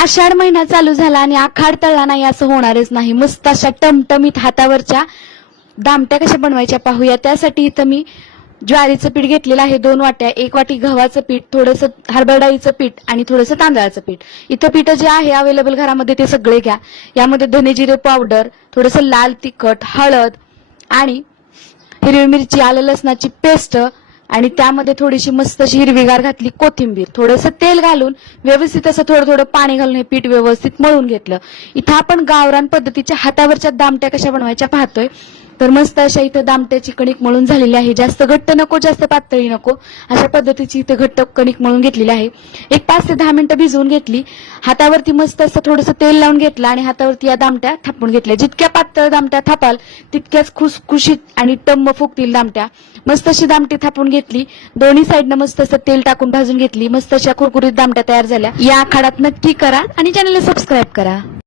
आषाढ महिना चालू झाला आणि आखाड तळला नाही असं होणारच नाही. मस्त अशा टमटमीत हातावरच्या दामट्या कशा बनवायच्या पाहूया. त्यासाठी इथं मी ज्वारीचं पीठ घेतलेलं आहे दोन वाट्या. एक वाटी गव्हाचं पीठ थोडंसं हरभरा डाळीचं पीठ आणि थोडंसं तांदळाचं पीठ. इथं पीठ जे आहे अवेलेबल घरामध्ये ते सगळे घ्या. यामध्ये धने जिरे पावडर थोडंसं लाल तिखट हळद आणि हिरवी मिरची आलं लसणाची पेस्ट आणि त्यामध्ये थोडीशी मस्त अशी हिरवीगार घातली कोथिंबीर. थोडंसं तेल घालून व्यवस्थित असं थोडं थोडं पाणी घालून हे पीठ व्यवस्थित मळून घेतलं. इथं आपण गावरान पद्धतीच्या हातावरच्या दामट्या कशा बनवायच्या पाहतोय. तर मस्त अशा इथं दामट्याची कणिक मळून झालेली आहे. जास्त घट्ट नको जास्त पातळी नको अशा पद्धतीची इथं घट्ट कणिक मळून घेतलेली आहे. एक पाच ते दहा मिनिटं भिजवून घेतली. हातावरती मस्त असं थोडंसं तेल लावून घेतलं आणि हातावरती या दामट्या थापून घेतल्या. जितक्या पातळ दामट्या थापाल तितक्याच खुसखुशीत आणि टम्म फुगतील दामट्या. मस्त अशी दामटी थापून घेतली. दोन्ही साईडनं मस्त असं तेल टाकून भाजून घेतली. मस्त अशा कुरकुरीत दामट्या तयार झाल्या. या आखाडात नक्की करा आणि चॅनलला सबस्क्राईब करा.